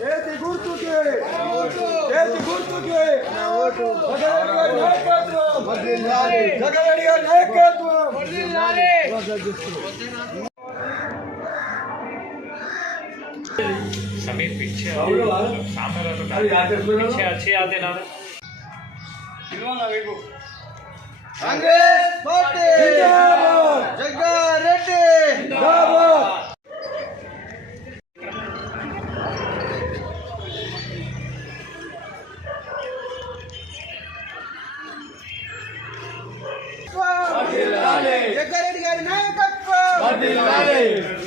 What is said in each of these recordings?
చేతి గుర్తుకే చేతి గుర్తుకే జగన్ గారి నాయకత్వం समीर पीछे सामने पीछे अच्छे आते ना कांग्रेस पार्टी जिंदाबाद जगन रेड्डी जिंदाबाद జగ్గారెడ్డి గారి నాయకత్వం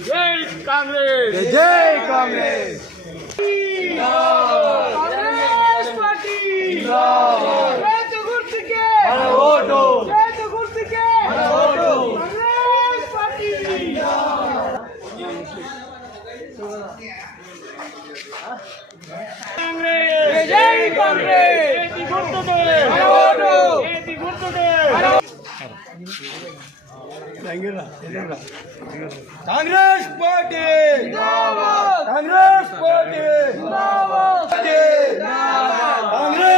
जय कांग्रेस జై కాంగ్రెస్ కాంగ్రెస్ పార్టీ చేతి గుర్తుకే మన ఓటు చేతి గుర్తుకే మన ఓటు కాంగ్రెస్ పార్టీ कांग्रेस జై కాంగ్రెస్ చేతి గుర్తుకే మన ఓటు చేతి గుర్తుకే కాంగ్రెస్ పార్టీ జిందాబాద్ కాంగ్రెస్ పార్టీ జిందాబాద్ కాంగ్రెస్